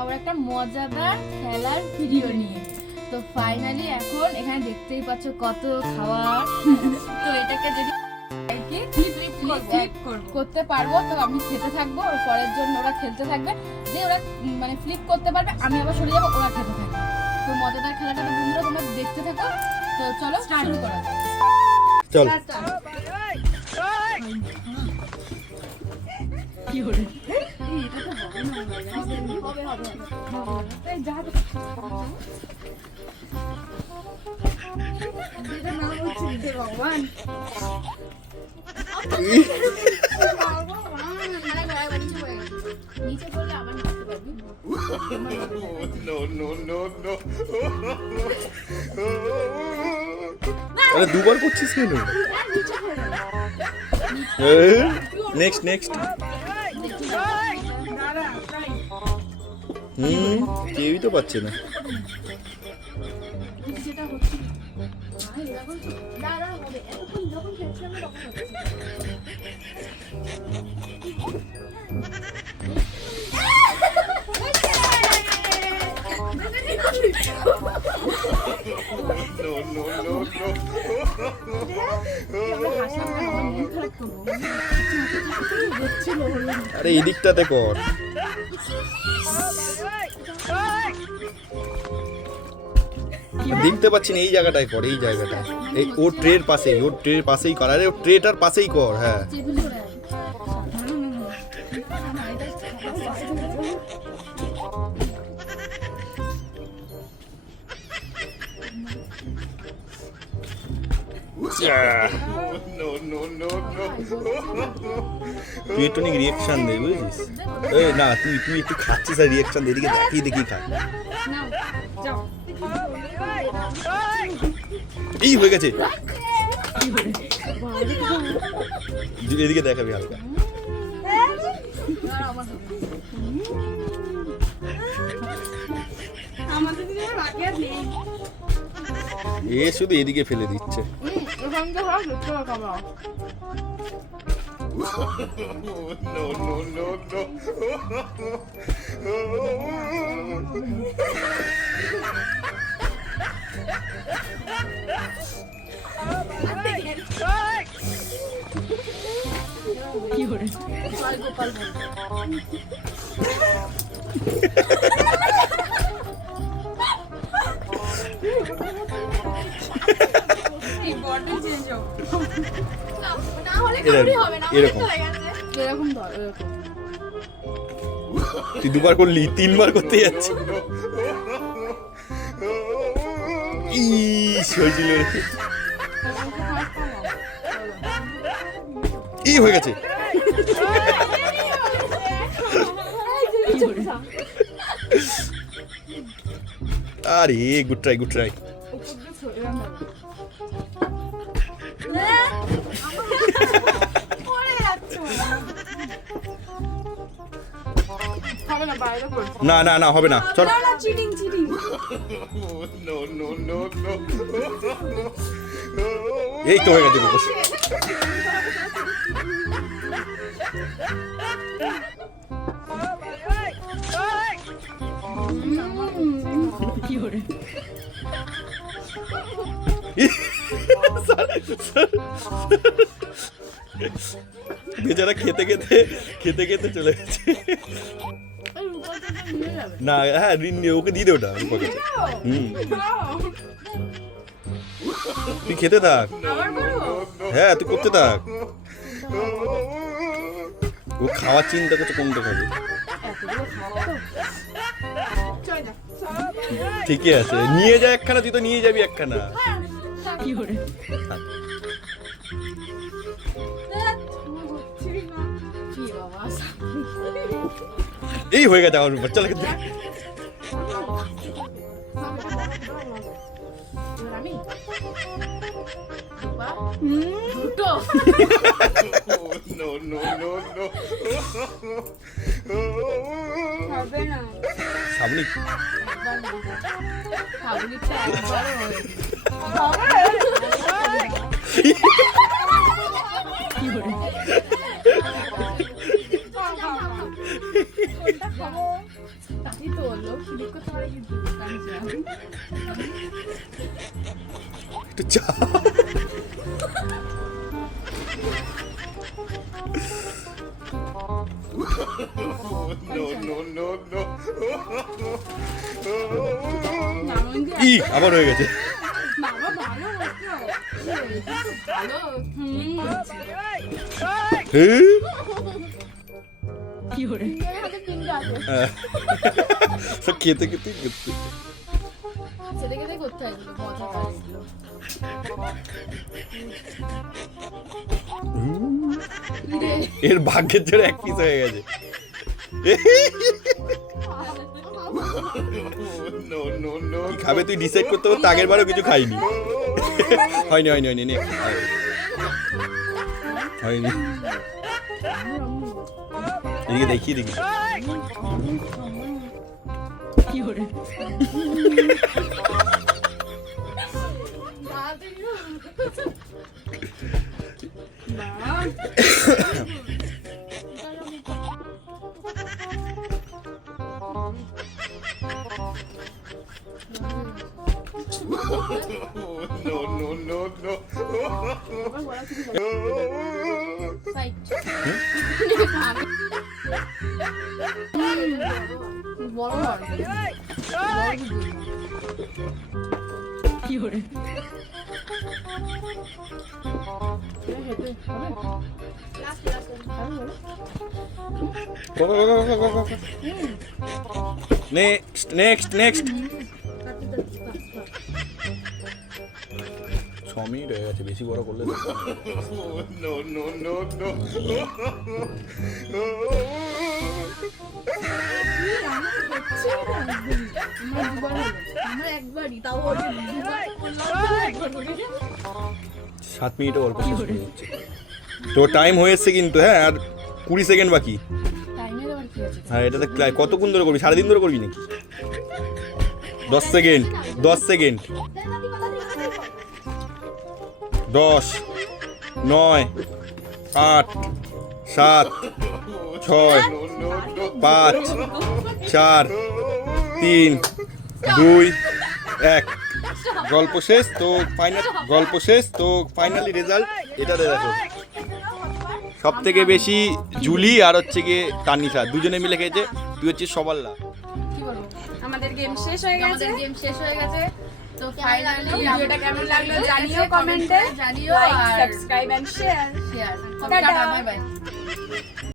আবার একটা মজাদার খেলার ভিডিও নিয়ে। তো ফাইনালি এখন এখানে দেখতেই পাচ্ছ কত খাবার। তো এটাকে যদি ফ্লিপ করতে পারবো তো আমি খেতে থাকবো, ওর পরের জন্য ওরা খেলতে থাকবে, যে ওরা মানে ফ্লিপ করতে পারবে আমি আবার সরে যাবো, ওরা খেতে থাকবে। তো মজাদার খেলাটা তো বন্ধুরা তোমরা দেখতে থাকো। তো চলো শুরু করা যাক। চল কি হলো? এটা তো হবে না, হবে এই যা তো যেটা নাম হচ্ছে যে ভগবান নিচে বললে আবার নাচতে পারবি। আরে দুবার করছিস কেন? Next next. কেউই তো পাচ্ছে না। যেটা হচ্ছে দাঁড়া হবে এতক্ষণ যখন খেলছিলাম তখন হচ্ছে। আরে এদিকটাতে কর। দেখতে পাচ্ছি না, এই জায়গাটায় কর, এই জায়গাটায়, এই ওর ট্রের পাশেই, ওর ট্রের পাশেই কর। আরে ওর ট্রেটার পাশেই কর। হ্যাঁ তুই একটু রিয়াকশন দে, বুঝছিস? এই না, তুই একটু খাচ্ছিস আর রিয়াকশন দে, এদিকে দেখি দেখি খা। এই হয়ে গেছে, এদিকে দেখাবি হালকা। এ শুধু এদিকে ফেলে দিচ্ছে। কি করে গোপাল তুই দুবার করলি, তিনবার করতে যাচ্ছি। হয়েছিল, ই হয়ে গেছে। আরে গুড ট্রাই, গুড ট্রাই। না না না, হবে না, চল। এই তো হয়ে গেছে। কি করে বেচারা খেতে খেতে খেতে খেতে চলে গেছে। না হ্যাঁ, ওকে দিয়ে দে ওটা। তুই খেতে থাক। হ্যাঁ তুই করতে থাক। ও খাওয়ার চিন্তা করছে কোনটা খাবে। ঠিকই আছে, নিয়ে যা একখানা, তুই তো নিয়ে যাবি একখানা। কি করে এই হয়ে গেছে আমার উপর। চল খেতে। সাবনি একটু চা। ই আবার হয়ে গেছে। বাবা ভালো হচ্ছে। ভালো। কি করে সব খেতে খেতে খেতে। সেটা খেতে করতে হয় এগুলো, মজা পায় এগুলো। এর ভাগ্যের জোরে এক পিস হয়ে গেছে। কি খাবে তুই ডিসাইড করতে পারতো, আগের বারও কিছু খাইনি। হয়নি হয়নি হয়নি নে। হয়নি, এদিকে দেখি দেখি। কি করে বড় হয় কি করে নেক্সট নেক্সট নেক্সট। 6 মিনিট হয়ে গেছে, বেশি বড় করলে আমার একবারই তাও 7 মিনিটও অল্প শেষ হয়ে যাচ্ছে। তো টাইম হয়ে এসছে কিন্তু, হ্যাঁ আর 20 সেকেন্ড বাকি। টাইমের আবার কি আছে? হ্যাঁ এটাতে কতক্ষণ ধরে করবি, সারাদিন ধরে করবি নাকি? 10 সেকেন্ড 10 সেকেন্ড। 10 9 8 7 6 5 4 3 2 1। গল্প শেষ তো ফাইনালি রেজাল্ট এটাতে দেখো। সব থেকে বেশি জুলি আর হচ্ছে গিয়ে তানিশা দুজনে মিলে খেয়েছে। তুই হচ্ছিস সবার লাস্ট। কি বলবো? আমাদের গেম শেষ হয়ে গেছে আমাদের গেম শেষ হয়ে গেছে। তো ফাইনালি ভিডিওটা কেমন লাগলো জানিও কমেন্টে, জানিও লাইক আর subscribe and share share. Tata. Bye by.